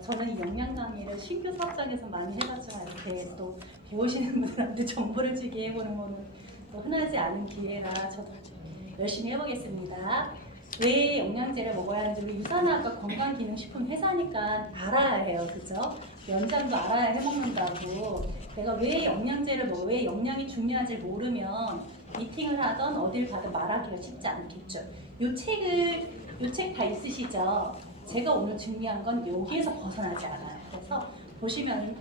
저는 이 영양 강의를 신규 사업장에서 많이 해봤지만 이렇게 또 배우시는 분들한테 정보를 주게 해보는 거는 또 흔하지 않은 기회라 저도 열심히 해보겠습니다. 왜 영양제를 먹어야 하는지 우리 유산화과 건강기능식품 회사니까 알아야 해요, 그죠? 연장도 알아야 해먹는다고. 내가 왜 영양제를 먹어, 왜 영양이 중요한지 모르면 미팅을 하던 어딜 가든 말하기가 쉽지 않겠죠. 요 책 다 있으시죠? 제가 오늘 준비한 건 여기에서 벗어나지 않아요. 그래서 보시면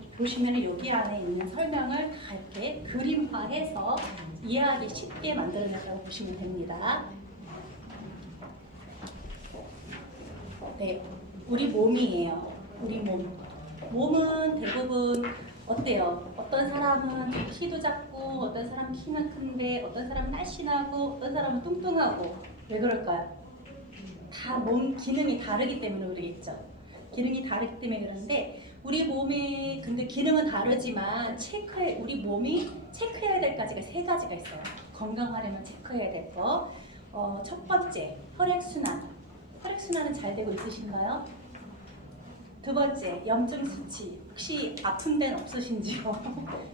여기 안에 있는 설명을 다 이렇게 그림화해서 이해하기 쉽게 만들어냈다고 보시면 됩니다. 네, 우리 몸이에요. 우리 몸. 몸은 대부분 어때요? 어떤 사람은 키도 작고, 어떤 사람은 키는 큰데, 어떤 사람은 날씬하고, 어떤 사람은 뚱뚱하고. 왜 그럴까요? 다 몸 기능이 다르기 때문에 그러겠죠. 기능이 다르기 때문에 그런데 우리 몸이 근데 기능은 다르지만 우리 몸이 체크해야 될 가지가 세 가지가 있어요. 건강하려면 체크해야 될 거. 첫 번째, 혈액순환. 혈액순환은 잘 되고 있으신가요? 두 번째, 염증 수치. 혹시 아픈 데는 없으신지요?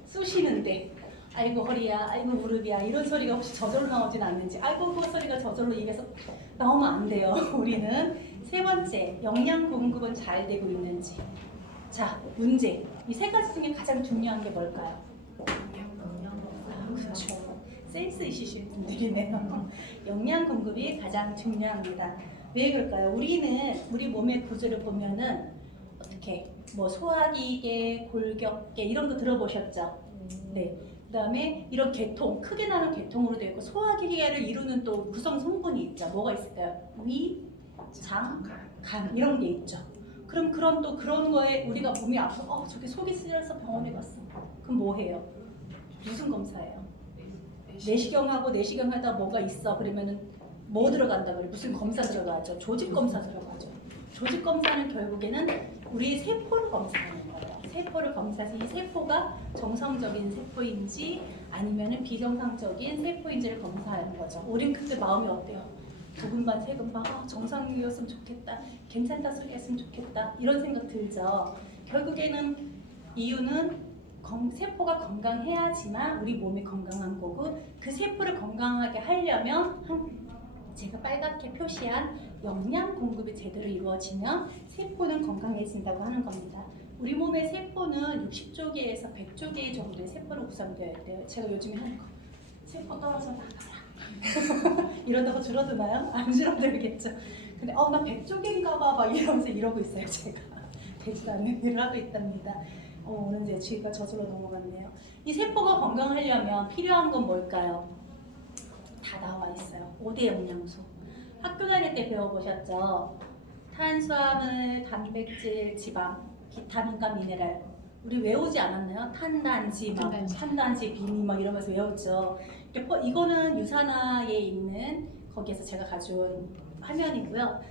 쑤시는데 아이고 허리야, 아이고 무릎이야 이런 소리가 혹시 저절로 나오진 않는지, 아이고 그 소리가 저절로 입에서 나오면 안 돼요. 우리는. 세 번째, 영양 공급은 잘 되고 있는지. 자, 문제. 이 세 가지 중에 가장 중요한 게 뭘까요? 그렇죠. 센스 있으신 분들이네요. 영양 공급이 가장 중요합니다. 왜 그럴까요? 우리 몸의 구조를 보면은 어떻게 뭐 소화기계, 골격계 이런 거 들어보셨죠? 네. 그다음에 이런 계통, 크게 나는 계통으로 되어 있고 소화기계를 이루는 또 구성 성분이 있죠. 뭐가 있을까요? 위, 장, 간 이런 게 있죠. 그럼 그런 거에 우리가 몸이 아파, 저기 속이 쓰려서 병원에 갔어. 그럼 뭐 해요? 무슨 검사예요? 내시경 하다 뭐가 있어? 그러면은 뭐 들어간다 그래? 무슨 검사 들어가죠? 조직 검사 들어가죠. 조직 검사는 결국에는 우리 세포를 검사하는 거예요. 세포를 검사해서 이 세포가 정상적인 세포인지 아니면은 비정상적인 세포인지를 검사하는 거죠. 우린 그때 마음이 어때요? 두근반 세근반, 정상이었으면 좋겠다, 괜찮다 소리 했으면 좋겠다 이런 생각 들죠. 결국에는 이유는 세포가 건강해야지만 우리 몸이 건강한 거고, 그 세포를 건강하게 하려면 제가 빨갛게 표시한 영양 공급이 제대로 이루어지면 세포는 건강해진다고 하는 겁니다. 우리 몸의 세포는 60조 개에서 100조 개 정도의 세포로 구성되어 있대요. 제가 요즘에 하는 거, 세포 떨어져 나가라 이러다가 줄어드나요? 안 줄어들겠죠. 근데 나 100조 개인가 봐 막 이러면서 이러고 있어요. 제가 되지 않는 일을 하고 있답니다. 오늘 이제 주의가 저절로 넘어갔네요. 이 세포가 건강하려면 필요한 건 뭘까요? 다 나와 있어요. 5대 영양소. 학교 다닐 때 배워보셨죠? 탄수화물, 단백질, 지방, 비타민과 미네랄. 우리 외우지 않았나요? 탄단지, 비니 막 이러면서 외웠죠. 이거는 유산화에 있는 거기에서 제가 가져온 화면이고요.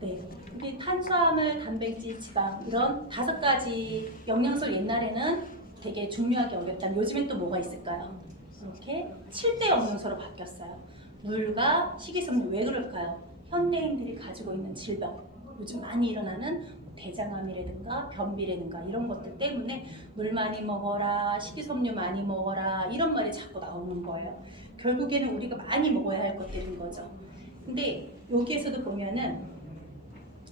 네, 우리 탄수화물, 단백질, 지방 이런 5가지 영양소를 옛날에는 되게 중요하게 여겼다면 요즘엔 또 뭐가 있을까요? 이렇게 7대 영양소로 바뀌었어요. 물과 식이섬유. 왜 그럴까요? 현대인들이 가지고 있는 질병, 요즘 많이 일어나는 대장암이라든가 변비라든가 이런 것들 때문에 물 많이 먹어라, 식이섬유 많이 먹어라 이런 말이 자꾸 나오는 거예요. 결국에는 우리가 많이 먹어야 할 것들인 거죠. 근데 여기에서도 보면은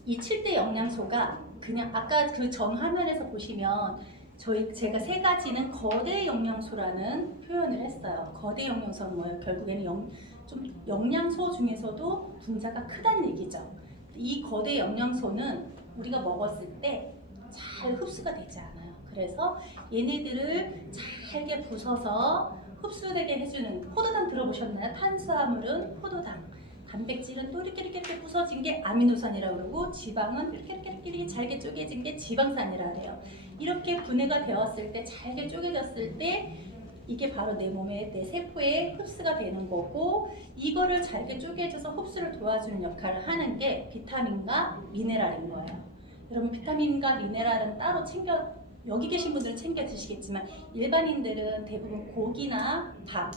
이 7대 영양소가 그냥 아까 그 전 화면에서 보시면 제가 3가지는 거대 영양소라는 표현을 했어요. 거대 영양소는 뭐예요? 결국에는 좀 영양소 중에서도 분자가 크다는 얘기죠. 이 거대 영양소는 우리가 먹었을 때 잘 흡수가 되지 않아요. 그래서 얘네들을 잘게 부숴서 흡수되게 해주는, 포도당 들어보셨나요? 탄수화물은 포도당, 단백질은 또 이렇게 부서진 게 아미노산이라고 그러고, 지방은 이렇게 잘게 쪼개진 게 지방산이라 그래요. 이렇게 분해가 되었을 때, 잘게 쪼개졌을 때 이게 바로 내 몸에, 내 세포에 흡수가 되는 거고, 이거를 잘게 쪼개져서 흡수를 도와주는 역할을 하는 게 비타민과 미네랄인 거예요. 여러분, 비타민과 미네랄은 따로 여기 계신 분들은 챙겨 드시겠지만 일반인들은 대부분 고기나 밥,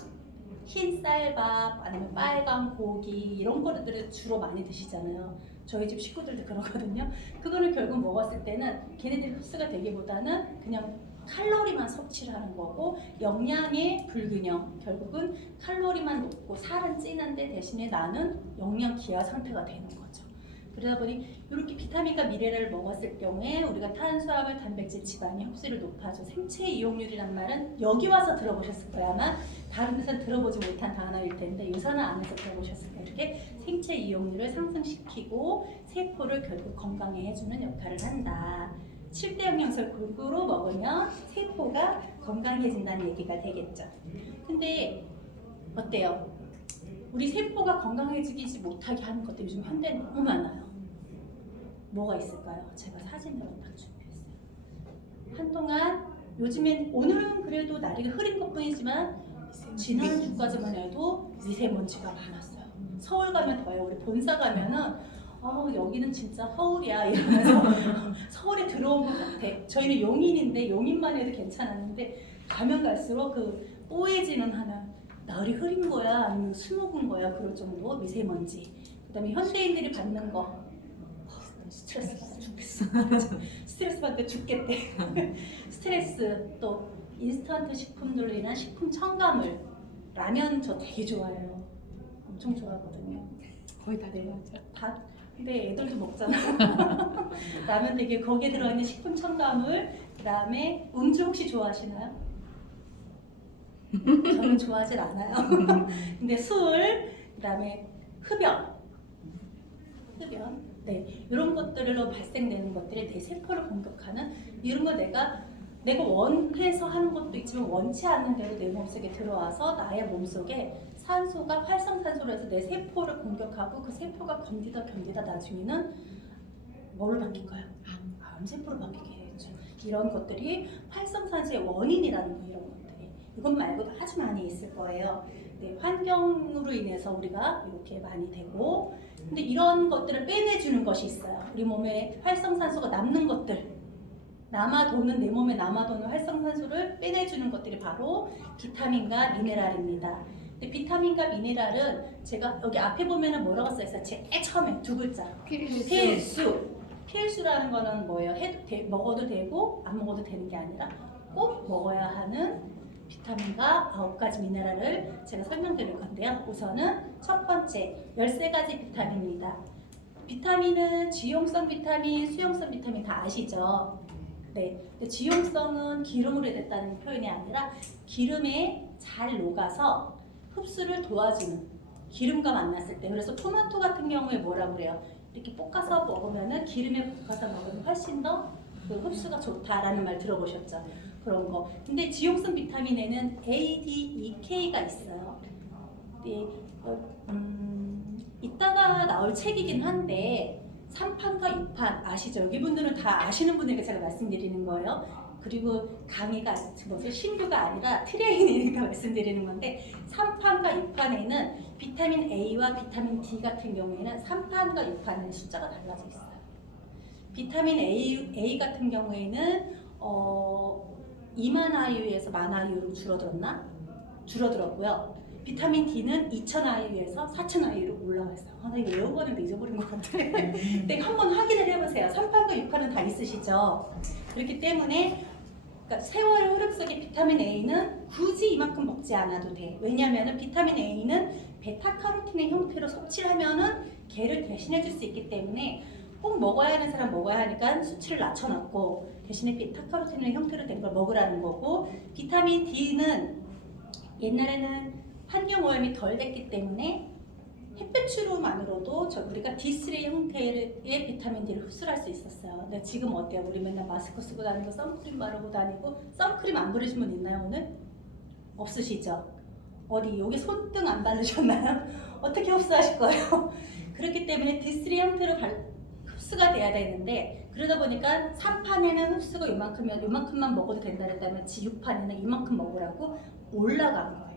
흰 쌀밥 아니면 빨간 고기 이런 거를 주로 많이 드시잖아요. 저희 집 식구들도 그러거든요. 그거는 결국 먹었을 때는 걔네들이 흡수가 되기보다는 그냥 칼로리만 섭취를 하는 거고 영양의 불균형, 결국은 칼로리만 높고 살은 찌는데 대신에 나는 영양 기하 상태가 되는 거죠. 그러다 보니 이렇게 비타민과 미네랄을 먹었을 경우에 우리가 탄수화물, 단백질, 지방의 흡수를 높아져. 생체 이용률이란 말은 여기 와서 들어보셨을 거야. 아마 다른 데서는 들어보지 못한 단어일 텐데 유산화 안에서 들어보셨을 거예요. 이렇게 생체 이용률을 상승시키고 세포를 결국 건강해 해주는 역할을 한다. 7대 영양소를 골고루 먹으면 세포가 건강해진다는 얘기가 되겠죠. 근데 어때요? 우리 세포가 건강해지지 못하게 하는 것도 요즘 현대는 너무 많아요. 뭐가 있을까요? 제가 사진으로 딱 준비했어요. 한동안 요즘엔 오늘은 그래도 날이 흐린 것뿐이지만 지난주까지만 해도 미세먼지가 많았어요. 서울 가면 더요. 우리 본사 가면은 여기는 진짜 서울이야 이러면서 서울에 들어온 것 같아. 저희는 용인인데 용인만 해도 괜찮았는데 가면 갈수록 그 뽀얘지는 하나 날이 흐린 거야 아니면 수목인 거야 그럴 정도 미세먼지. 그다음에 현대인들이 받는 거 스트레스 받아 죽겠어. 스트레스 받으니까 죽겠대. 스트레스 또 인스턴트 식품들로 인한 식품 첨가물. 라면 저 되게 좋아해요. 엄청 좋아하거든요. 거의 다 네, 돼가죠. 다 근데 애들도 먹잖아. 라면 되게 거기에 들어있는 식품 첨가물. 그다음에 음주 혹시 좋아하시나요? 저는 좋아하진 않아요. 근데 술, 그다음에 흡연, 네 이런 것들로 발생되는 것들이 내 세포를 공격하는 이런 거 내가 원해서 하는 것도 있지만 원치 않는 대로 내 몸속에 들어와서 나의 몸속에 산소가 활성산소로 해서 내 세포를 공격하고 그 세포가 견디다 나중에는 뭘로 바뀔까요? 암세포로 바뀌게 되죠. 이런 것들이 활성산소의 원인이라는 거 이런 것들이. 이것 말고도 아주 많이 있을 거예요. 네, 환경으로 인해서 우리가 이렇게 많이 되고 근데 이런 것들을 빼내주는 것이 있어요. 우리 몸에 활성산소가 남는 것들 내 몸에 남아도는 활성산소를 빼내주는 것들이 바로 비타민과 미네랄입니다. 근데 비타민과 미네랄은 제가 여기 앞에 보면은 뭐라고 써있어요? 제일 처음에 두 글자 필수라는 거는 뭐예요? 먹어도 되고 안 먹어도 되는 게 아니라 꼭 먹어야 하는 비타민과 9가지 미네랄을 제가 설명드릴 건데요. 우선은 첫 번째 13가지 비타민입니다. 비타민은 지용성 비타민, 수용성 비타민 다 아시죠? 네, 지용성은 기름으로 됐다는 표현이 아니라 기름에 잘 녹아서 흡수를 도와주는 기름과 만났을 때. 그래서 토마토 같은 경우에 뭐라고 그래요? 이렇게 볶아서 먹으면은 기름에 볶아서 먹으면 훨씬 더 그 흡수가 좋다라는 말 들어보셨죠? 그런 거. 근데 지용성 비타민에는 A, D, E, K가 있어요. 네, 이따가 나올 책이긴 한데 3판과 2판 아시죠? 여기 분들은 다 아시는 분들께 제가 말씀드리는 거예요. 그리고 강의가 신규가 아니라 트레이닝이니까 말씀드리는 건데 3판과 2판에는 비타민 A와 비타민 D 같은 경우에는 3판과 2판은 숫자가 달라져 있어요. 비타민 A 같은 경우에는 2만 IU에서 1만 IU로 줄어들었고요. 비타민 D는 2,000 IU에서 4,000 IU로 올라가 있어요. 나 이거 외우고는 잊어버린 것 같아. 근데 한번 확인을 해보세요. 3판과 6판은 다 있으시죠? 그렇기 때문에 그러니까 세월 흐름 속에 비타민 A는 굳이 이만큼 먹지 않아도 돼. 왜냐하면 비타민 A는 베타카로틴의 형태로 섭취를 하면은 걔를 대신해 줄 수 있기 때문에 꼭 먹어야 하는 사람 먹어야 하니까 수치를 낮춰놨고 대신에 베타카로틴의 형태로 된 걸 먹으라는 거고 비타민 D는 옛날에는 환경오염이 덜 됐기 때문에 햇빛으로만으로도 우리가 D3 형태의 비타민 D를 흡수할 수 있었어요. 근데 지금 어때요? 우리 맨날 마스크 쓰고 다니고 선크림 바르고 다니고 선크림 안 바르신 분 있나요 오늘? 없으시죠? 어디 여기 손등 안 바르셨나요? 어떻게 흡수하실 거예요? 그렇기 때문에 D3 형태로 흡수가 돼야 되는데 그러다 보니까 3판에는 흡수가 요만큼이면 요만큼만 먹어도 된다 그랬다면 6판에는 이만큼 먹으라고 올라간 거예요.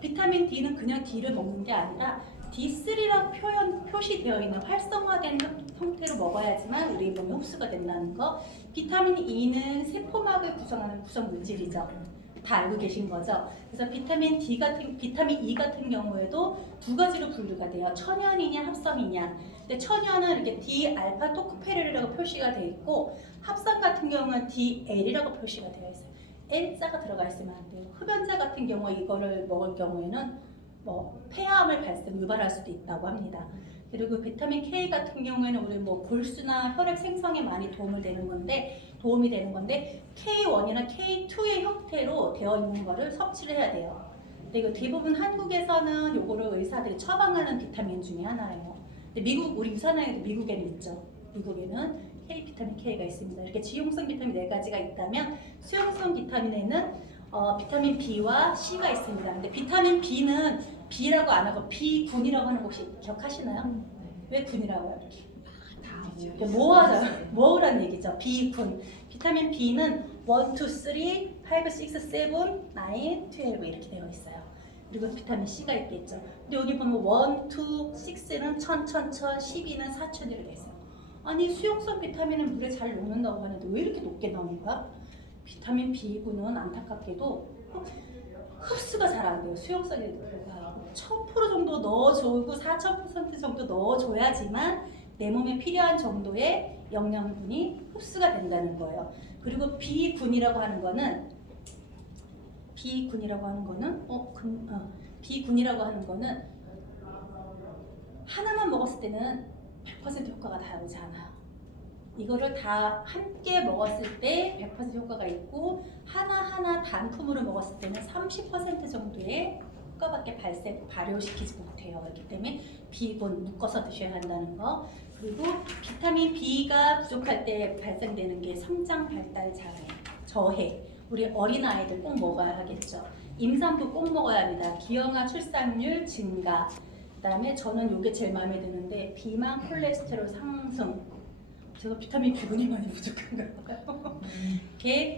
비타민 D는 그냥 D를 먹는 게 아니라 D3라고 표시되어 있는 활성화된 형태로 먹어야지만 우리 몸에 흡수가 된다는 거. 비타민 E는 세포막을 구성하는 구성 물질이죠. 다 알고 계신 거죠. 그래서 비타민 E 같은 경우에도 두 가지로 분류가 돼요. 천연이냐 합성이냐. 근데 천연은 이렇게 D-알파 토코페롤이라고 표시가 되어 있고 합성 같은 경우는 DL이라고 표시가 되어 있어요. L자가 들어가 있으면 안 돼요. 흡연자 같은 경우 이거를 먹을 경우에는 뭐 폐암을 유발할 수도 있다고 합니다. 그리고 비타민 K 같은 경우에는 우리 뭐 골수나 혈액 생성에 많이 도움이 되는 건데 K1이나 K2의 형태로 되어 있는 거를 섭취를 해야 돼요. 근데 대부분 한국에서는 요거를 의사들이 처방하는 비타민 중에 하나예요. 근데 우리 유산화에도 미국에는 있죠. 미국에는 비타민 K가 있습니다. 이렇게 지용성 비타민 4가지가 있다면 수용성 비타민에는 비타민 B와 C가 있습니다. 근데 비타민 B는 B라고 안 하고 B군이라고 하는 거 혹시 기억하시나요? 왜 군이라고 해요? 뭐라는 얘기죠? B군. 비타민 B는 1, 2, 3, 5, 6, 7, 9, 12 이렇게 되어 있어요. 그리고 비타민 C가 있겠죠. 근데 여기 보면 1, 2, 6는 1000, 12는 4000이라고 되어 있어요. 아니 수용성 비타민은 물에 잘 녹는다고 하는데 왜 이렇게 높게 나오는 거야? 비타민 B군은 안타깝게도 흡수가 잘 안 돼요. 수용성에 불과하고 1000% 정도 넣어주고 4000% 정도 넣어줘야지만 내 몸에 필요한 정도의 영양분이 흡수가 된다는 거예요. 그리고 B군이라고 하는 거는 하나만 먹었을 때는 100% 효과가 다 오지 않아요. 이거를 다 함께 먹었을 때 100% 효과가 있고 하나하나 단품으로 먹었을 때는 30% 정도의 효과밖에 발효시키지 못해요. 그렇기 때문에 B군 묶어서 드셔야 한다는 거. 그리고 비타민 B가 부족할 때 발생되는 게 성장 발달 저해. 우리 어린아이들 꼭 먹어야 하겠죠. 임산부 꼭 먹어야 합니다. 기형아 출산율 증가. 그다음에 저는 이게 제일 마음에 드는데 비만 콜레스테롤 상승. 제가 비타민 B군이 많이 부족한가 봐요.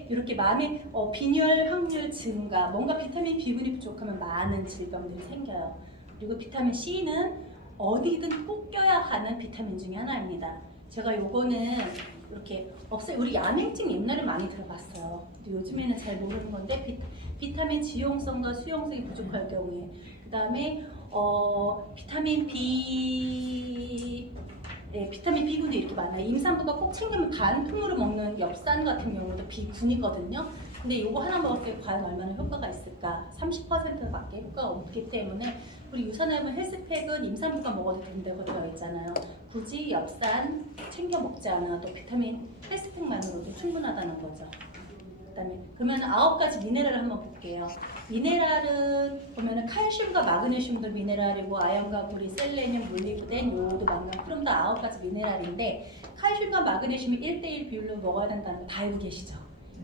이렇게 마음에 빈혈 확률 증가. 뭔가 비타민 B군이 부족하면 많은 질병들이 생겨요. 그리고 비타민 C는 어디든 꼭 껴야 하는 비타민 중에 하나입니다. 제가 요거는 이렇게 우리 야맹증 옛날에 많이 들어봤어요. 근데 요즘에는 잘 모르는 건데 비타민 지용성과 수용성이 부족할 경우에 그다음에 비타민 B군이 이렇게 많아요. 임산부가 꼭 챙기면 단품으로 먹는 엽산 같은 경우도 B군이거든요. 근데 이거 하나 먹을 때 과연 얼마나 효과가 있을까? 30%밖에 효과가 없기 때문에 우리 유산화물 헬스팩은 임산부가 먹어도 된다고 되어 있잖아요. 굳이 엽산 챙겨 먹지 않아도 비타민 헬스팩만으로도 충분하다는 거죠. 그러면 9가지 미네랄을 한번 볼게요. 미네랄은 보면은 칼슘과 마그네슘도 미네랄이고 아연과 구리, 셀레늄, 몰리브덴, 요오드, 망간, 크롬도 9가지 미네랄인데 칼슘과 마그네슘이 1:1 비율로 먹어야 된다는 거 다 알고 계시죠?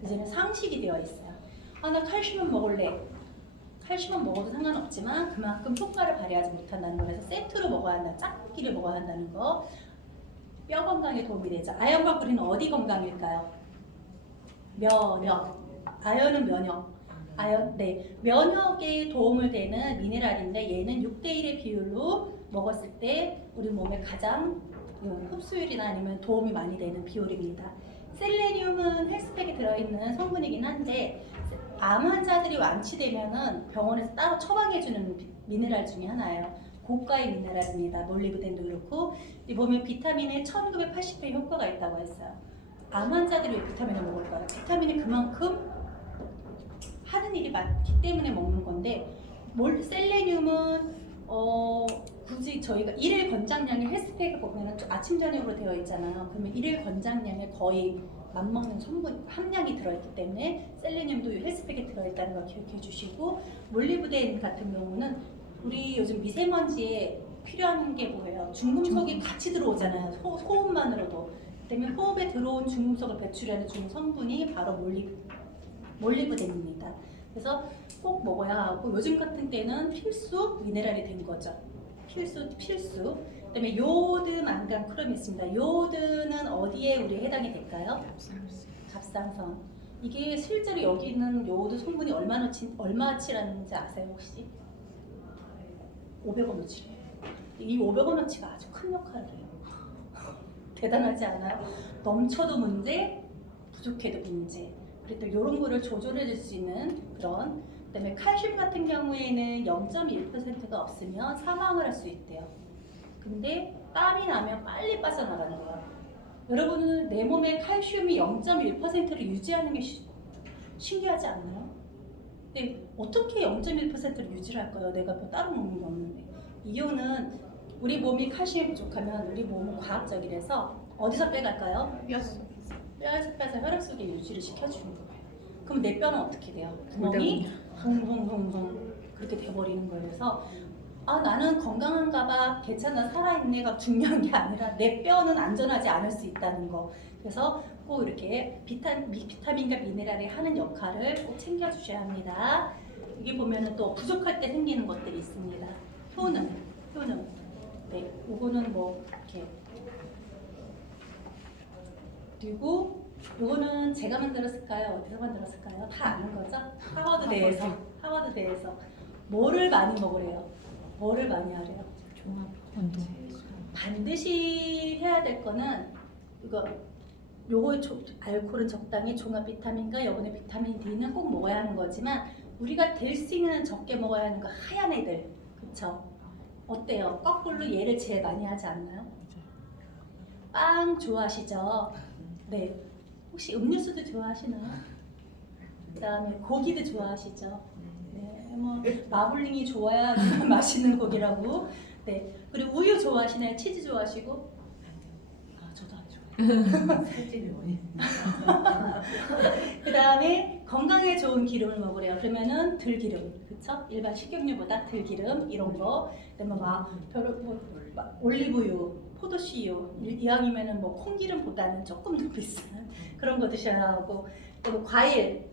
이제는 상식이 되어 있어요. 나 칼슘은 먹을래. 칼슘은 먹어도 상관없지만 그만큼 효과를 발휘하지 못한다는 거라서 세트로 먹어야 한다. 짝꿍끼리 먹어야 한다는 거. 뼈 건강에 도움이 되죠. 아연과 구리는 어디 건강일까요? 면역. 아연은 면역. 면역에 도움을 되는 미네랄인데 얘는 6:1의 비율로 먹었을 때 우리 몸에 가장 흡수율이나 아니면 도움이 많이 되는 비율입니다. 셀레늄은 헬스팩에 들어있는 성분이긴 한데 암 환자들이 완치되면은 병원에서 따로 처방해주는 미네랄 중에 하나예요. 고가의 미네랄입니다. 몰리브덴도 그렇고 보면 비타민에 1980배 효과가 있다고 했어요. 암 환자들이 왜 비타민을 먹을까요? 비타민이 그만큼 하는 일이 많기 때문에 먹는 건데 셀레늄은 굳이 저희가 일일 권장량의 헬스팩을 보면 아침 저녁으로 되어 있잖아요. 그러면 일일 권장량에 거의 맞먹는 성분 함량이 들어있기 때문에 셀레늄도 헬스팩에 들어있다는 걸 기억해 주시고 몰리브덴 같은 경우는 우리 요즘 미세먼지에 필요한 게 뭐예요? 중금속이 같이 들어오잖아요. 호흡만으로도. 때문에 호흡에 들어온 중금속을 배출하는 중 성분이 바로 몰리브덴입니다. 그래서 꼭 먹어야 하고 요즘 같은 때는 필수 미네랄이 된 거죠. 필수. 그다음에 요오드, 망간, 크롬이 있습니다. 요오드는 어디에 우리 해당이 될까요? 갑상선. 이게 실제로 여기 있는 요오드 성분이 얼마치라는지 아세요 혹시? 500원어치. 이 500원어치가 아주 큰 역할을 해요. 대단하지 않아요? 넘쳐도 문제, 부족해도 문제. 그리고 또 이런 거를 조절해 줄 수 있는 그런. 그다음에 칼슘 같은 경우에는 0.1%가 없으면 사망을 할 수 있대요. 근데 땀이 나면 빨리 빠져나가는 거야. 여러분은 내 몸에 칼슘이 0.1%를 유지하는 게 신기하지 않나요? 근데 어떻게 0.1%를 유지를 할까요? 내가 뭐 따로 먹는 게 없는데. 이유는 우리 몸이 칼슘이 부족하면 우리 몸은 과학적이라서 어디서 빼갈까요? 뼈에서 빼서 혈액 속에 유지를 시켜주는 거예요. 그럼 내 뼈는 어떻게 돼요? 구멍이 붕붕붕붕 그렇게 돼버리는 거예요. 그래서 아 나는 건강한가 봐, 괜찮아, 살아있네가 중요한 게 아니라 내 뼈는 안전하지 않을 수 있다는 거. 그래서 꼭 이렇게 비타민과 미네랄이 하는 역할을 꼭 챙겨주셔야 합니다. 여기 보면은 또 부족할 때 생기는 것들이 있습니다. 효능. 네, 요거는 뭐 이렇게. 그리고 요거는 제가 만들었을까요? 어디서 만들었을까요? 다 아는 거죠? 하버드대에서 뭐를 많이 먹으래요? 뭐를 많이 하래요? 종합 운동. 반드시 해야 될 거는 요거의 알코올은 적당히, 종합 비타민과 여분의 비타민 D는 꼭 먹어야 하는 거지만 우리가 될 수 있는 적게 먹어야 하는 거 하얀 애들, 그쵸? 어때요? 거꾸로 얘를 제일 많이 하지 않나요? 빵 좋아하시죠? 네. 혹시 음료수도 좋아하시나요? 그다음에 고기도 좋아하시죠? 네. 뭐 마블링이 좋아야 맛있는 고기라고. 네. 그리고 우유 좋아하시나요? 치즈 좋아하시고? 아, 저도 안 좋아해요. 살찔이 원인. 그다음에 건강에 좋은 기름을 먹으래요. 그러면은 들기름, 그쵸? 일반 식용유보다 들기름 이런 거. 그다음에 막 올리브유, 포도씨유, 이왕이면은 뭐 콩기름보다는 조금 더 비싼 그런 거 드셔야 하고. 그리고 과일은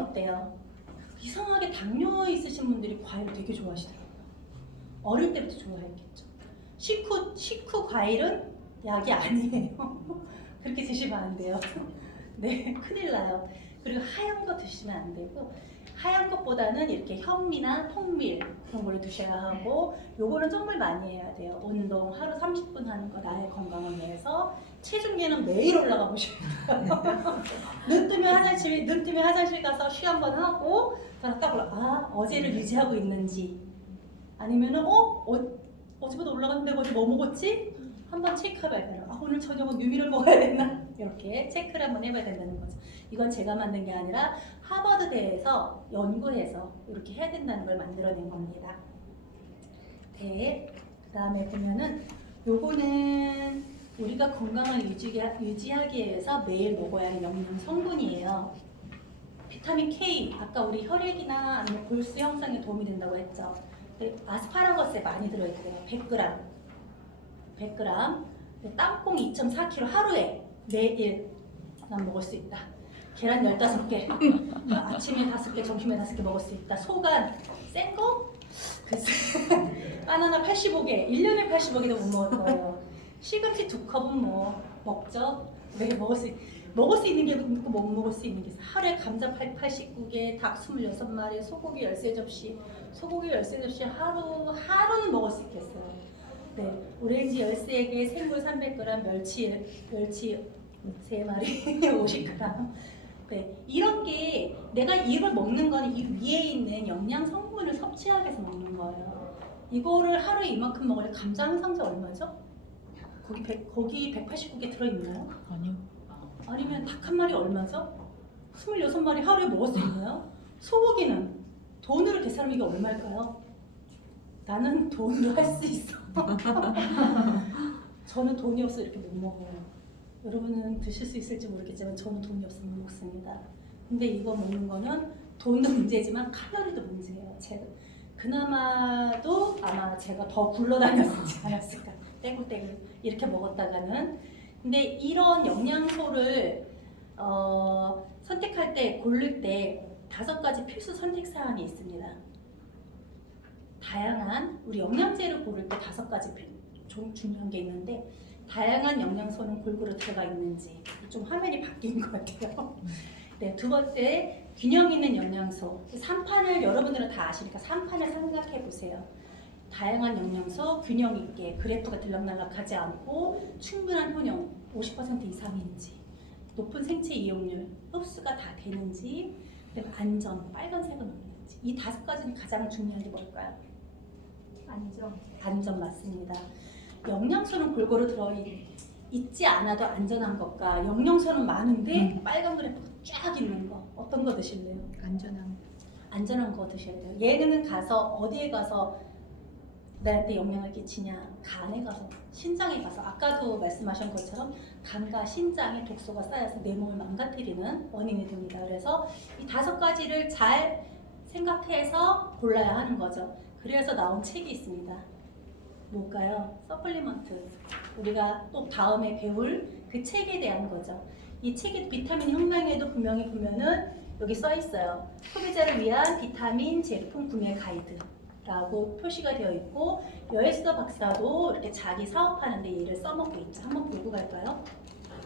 어때요? 이상하게 당뇨 있으신 분들이 과일 되게 좋아하시더라고요. 어릴 때부터 좋아했겠죠. 식후 과일은 약이 아니에요. 그렇게 드시면 안 돼요. 네, 큰일 나요. 그리고 하얀 거 드시면 안 되고, 하얀 것보다는 이렇게 현미나 통밀 그런 걸 드셔야 하고, 요거는 정말 많이 해야 돼요. 운동 하루 30분 하는 거 나의 건강을 위해서. 체중계는 매일 올라가 보셔야 돼요. 눈 뜨면 화장실 가서 쉬 한번 하고, 딱 올라. 아, 어제를 유지하고 있는지, 아니면은 어제보다 올라갔는데 어제 뭐 먹었지? 한번 체크해봐야 돼요. 아, 오늘 저녁은 유미를 먹어야 되나? 이렇게 체크를 한번 해봐야 된다는 거죠. 이건 제가 만든 게 아니라 하버드대에서 연구해서 이렇게 해야 된다는 걸 만들어낸 겁니다. 네. 그 다음에 보면은 요거는 우리가 건강을 유지하기 위해서 매일 먹어야 하는 영양 성분이에요. 비타민 K, 아까 우리 혈액이나 아니면 골수 형성에 도움이 된다고 했죠. 아스파라거스에 많이 들어있대요. 100g. 땅콩 2.4kg 하루에 매일만 먹을 수 있다. 계란 15개, 아침에 5개, 점심에 5개 먹을 수 있다. 소간 센 거? 글쎄. 바나나 85개, 1년에 85개도 못 먹을 거예요. 시금치 2컵은 뭐 먹죠? 네, 먹을 수 있는 게 있고 못 먹을 수 있는 게 있어요. 하루에 감자 89개, 닭 26마리, 소고기 13접시, 하루는 먹을 수 있겠어요. 네, 오렌지 13개, 생물 300g, 멸치 3마리, 50g. 네, 이런 게 내가 이걸 먹는 거는 이 위에 있는 영양 성분을 섭취하기 위해서 먹는 거예요. 이거를 하루에 이만큼 먹으려면 감자 한 상자 얼마죠? 거기 189개 들어있나요? 아니요. 아니면 닭 한 마리 얼마죠? 26마리 하루에 먹을 수 있나요? 소고기는 돈으로 계산하면 이게 얼마일까요? 나는 돈으로 할 수 있어. 저는 돈이 없어 이렇게 못 먹어요. 여러분은 드실 수 있을지 모르겠지만 저는 돈이 없으면 못 먹습니다. 근데 이거 먹는 거는 돈도 문제지만 칼로리도 문제예요. 그나마도 아마 제가 더 굴러다녔지 않았을까. 떼굴떼굴 이렇게 먹었다가는. 근데 이런 영양소를 선택할 때, 고를 때 5가지 필수 선택 사항이 있습니다. 다양한 우리 영양제를 고를 때 5가지 중요한 게 있는데, 다양한 영양소는 골고루 들어가 있는지. 좀 화면이 바뀐 것 같아요. 네, 2번째, 균형 있는 영양소. 3판을 여러분들은 다 아시니까 3판을 생각해 보세요. 다양한 영양소, 균형 있게, 그래프가 들락날락하지 않고 충분한 효능 50% 이상인지. 높은 생체 이용률, 흡수가 다 되는지, 그다음에 안전, 빨간색은 없는지. 이 5가지는 가장 중요한 게 뭘까요? 안전 맞습니다. 영양소는 골고루 들어있지 않아도 안전한 것과 영양소는 많은데 빨간 그래프가 쫙 있는 거, 어떤 거 드실래요? 안전한 거 드셔야 돼요. 얘는 가서 어디에 가서 나한테 영향을 끼치냐? 간에 가서, 신장에 가서, 아까도 말씀하신 것처럼 간과 신장에 독소가 쌓여서 내 몸을 망가뜨리는 원인이 됩니다. 그래서 이 5가지를 잘 생각해서 골라야 하는 거죠. 그래서 나온 책이 있습니다. 뭘까요? 서플리먼트. 우리가 또 다음에 배울 그 책에 대한 거죠. 이 책의 비타민 혁명에도 분명히 보면은 여기 써 있어요. 소비자를 위한 비타민 제품 구매 가이드라고 표시가 되어 있고, 여에스더 박사도 이렇게 자기 사업하는데 얘를 써먹고 있죠. 한번 보고 갈까요?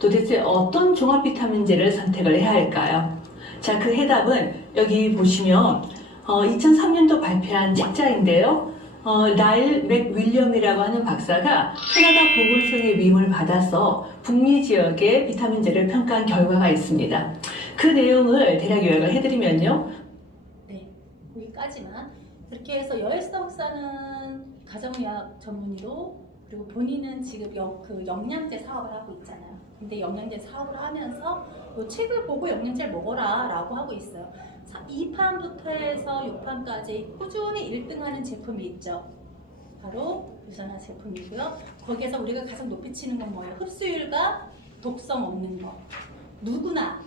도대체 어떤 종합 비타민제를 선택을 해야 할까요? 자, 그 해답은 여기 보시면 2003년도 발표한 책자인데요. 라일 맥윌리엄이라고 하는 박사가 캐나다 보건성의 위임을 받아서 북미 지역의 비타민제를 평가한 결과가 있습니다. 그 내용을 대략 요약을 해드리면요. 네, 거기까지만. 그렇게 해서 여에스더 박사는 가정의학 전문의로, 그리고 본인은 지금 그 영양제 사업을 하고 있잖아요. 근데 영양제 사업을 하면서 이 책을 보고 영양제를 먹어라 라고 하고 있어요. 2판부터 해서 6판까지 꾸준히 1등하는 제품이 있죠. 바로 유산화 제품이고요. 거기에서 우리가 가장 높이 치는 건 뭐예요? 흡수율과 독성 없는 거. 누구나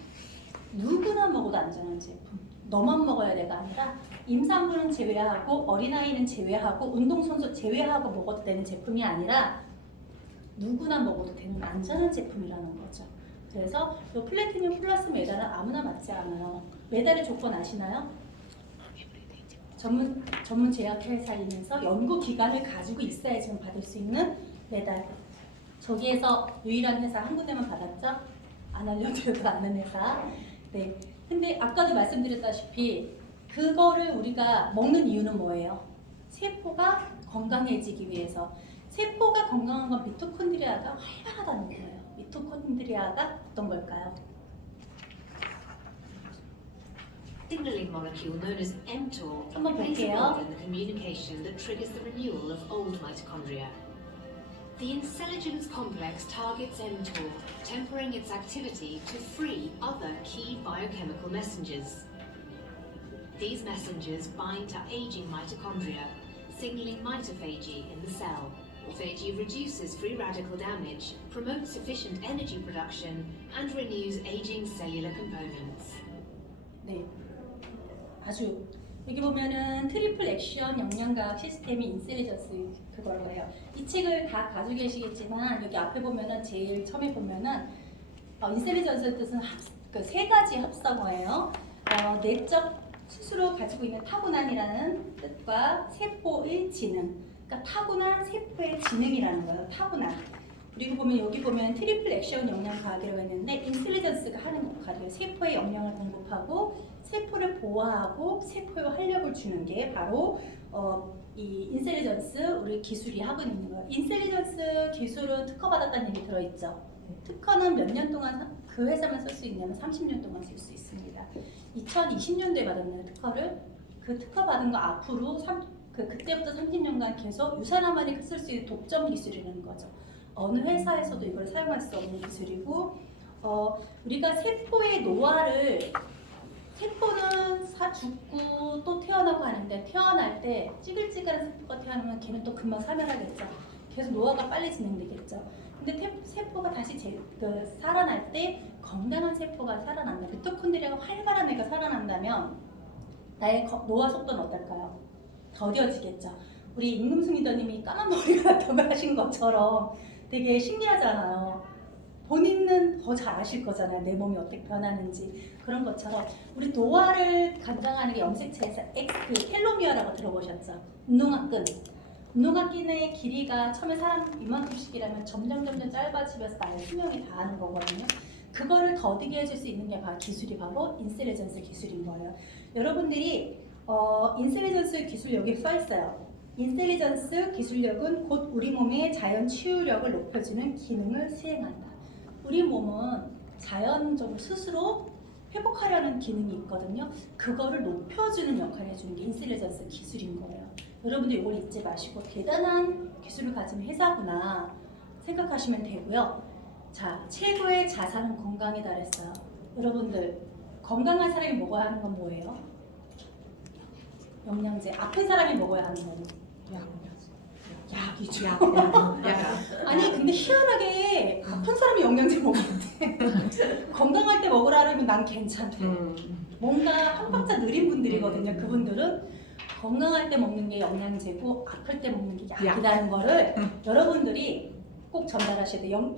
먹어도 안전한 제품. 너만 먹어야 돼가 아니라 임산부는 제외하고 어린아이는 제외하고 운동선수 제외하고 먹어도 되는 제품이 아니라 누구나 먹어도 되는 안전한 제품이라는 거죠. 그래서 이 플래티늄 플러스 메달은 아무나 맞지 않아요. 메달의 조건 아시나요? 전문 제약회사이면서 연구 기관을 가지고 있어야지만 받을 수 있는 메달. 저기에서 유일한 회사 한 군데만 받았죠? 안 알려드려도 아는 회사. 네. 근데 아까도 말씀드렸다시피 그거를 우리가 먹는 이유는 뭐예요? 세포가 건강해지기 위해서. 세포가 건강한 건 미토콘드리아가 활발하다는 거예요. 미토콘드리아가 어떤 걸까요? Signaling molecule known as mTOR 한번 plays a 볼게요. role in the communication that triggers the renewal of old mitochondria. The intelligence complex targets mTOR, tempering its activity to free other key biochemical messengers. These messengers bind to aging mitochondria, signaling mitophagy in the cell. Autophagy reduces free radical damage, promotes sufficient energy production, and renews aging cellular components. 네, 아주 여기 보면은 트리플 액션 영양과학 시스템이 인셀리전스 그거예요. 이 책을 다 가지고 계시겠지만 여기 앞에 보면은 제일 처음에 보면은 인셀리전스의 뜻은 그 3가지 합성어예요. 내적 스스로 가지고 있는 타고난이라는 뜻과 세포의 지능. 그러니까 타고난 세포의 지능이라는 거예요. 타고난. 그리고 보면 여기 보면 트리플 액션 영양과학이라고 했는데 인텔리전스가 하는 역할이에요. 세포에 영양을 공급하고 세포를 보호하고 세포에 활력을 주는 게 바로 이 인텔리전스 우리 기술이 하고 있는 거예요. 인텔리전스 기술은 특허받았다는 얘기 들어있죠. 특허는 몇 년 동안 그 회사만 쓸 수 있냐면 30년 동안 쓸 수 있습니다. 2020년도에 받았나요 특허를? 그 특허 받은 거 앞으로 그때부터 30년간 계속 유산화만이 쓸 수 있는 독점 기술이라는 거죠. 어느 회사에서도 이걸 사용할 수 없는 기술이고 우리가 세포의 노화를 세포는 죽고 또 태어나고 하는데 태어날 때 찌글찌글한 세포가 태어나면 걔는 또 금방 사멸하겠죠. 계속 노화가 빨리 진행되겠죠. 근데 세포가 다시 살아날 때 건강한 세포가 살아난다. 미토콘드리아가 활발한 애가 살아난다면 나의 노화 속도는 어떨까요? 더뎌지겠죠. 우리 임금수 리더님이 까만 머리가 나타나 하신 것처럼 되게 신기하잖아요. 본인은 더 잘 아실 거잖아요. 내 몸이 어떻게 변하는지. 그런 것처럼 우리 노화를 관장하는 게 염색체에서 그 텔로미어라고 들어보셨죠? 운동화끈. 운동화끈의 길이가 처음에 사람 이만큼씩이라면 점점 짧아지면서 나의 수명이 다하는 거거든요. 그거를 더디게 해줄 수 있는 게 바로 기술이 바로 인셀리전스 기술인 거예요. 여러분들이 인셀리전스 기술 여기 써 있어요. 인셀리전스 기술력은 곧 우리 몸의 자연 치유력을 높여주는 기능을 수행한다. 우리 몸은 자연적으로 스스로 회복하려는 기능이 있거든요. 그거를 높여주는 역할을 해주는 게 인텔리전스 기술인 거예요. 여러분들 이걸 잊지 마시고 대단한 기술을 가진 회사구나 생각하시면 되고요. 자, 최고의 자산은 건강이다 그랬어요. 여러분들 건강한 사람이 먹어야 하는 건 뭐예요? 영양제. 아픈 사람이 먹어야 하는 거는 약이죠. 아니 근데 희한하게 아픈 사람이 영양제 먹는데 건강할 때 먹으라면 난 괜찮대. 뭔가 한 박자 느린 분들이거든요. 그분들은 건강할 때 먹는 게 영양제고 아플 때 먹는 게 약이라는 거를 여러분들이 꼭 전달하셔야 돼요.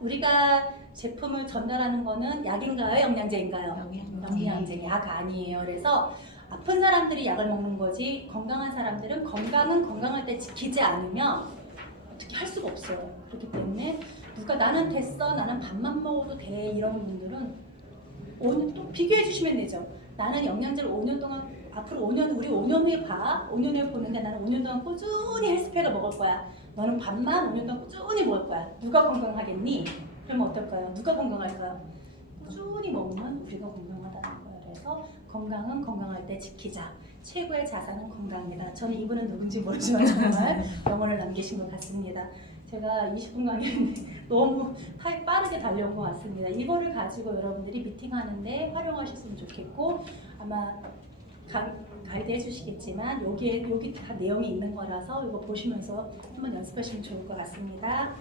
우리가 제품을 전달하는 거는 약인가요? 영양제인가요? 영양제, 약 아니에요. 그래서 아픈 사람들이 약을 먹는 거지 건강한 사람들은 건강은 건강할 때 지키지 않으면 어떻게 할 수가 없어요. 그렇기 때문에 누가 나는 됐어, 나는 밥만 먹어도 돼 이런 분들은 또 비교해 주시면 되죠. 나는 영양제를 5년 동안 앞으로 5년 우리 5년 후에 봐. 5년 후에 보는데 나는 5년 동안 꾸준히 헬스팩을 먹을 거야. 너는 밥만 5년 동안 꾸준히 먹을 거야. 누가 건강하겠니? 그러면 어떨까요? 누가 건강할까요? 꾸준히 먹으면 우리가 건강하다는 거예요. 그래서 건강은 건강할 때 지키자. 최고의 자산은 건강입니다. 저는 이분은 누군지 모르지만 정말 명언을 남기신 것 같습니다. 제가 20분 강의했는데 너무 빠르게 달려온 것 같습니다. 이거를 가지고 여러분들이 미팅하는데 활용하셨으면 좋겠고 아마 가이드 해주시겠지만 여기 다 내용이 있는 거라서 이거 보시면서 한번 연습하시면 좋을 것 같습니다.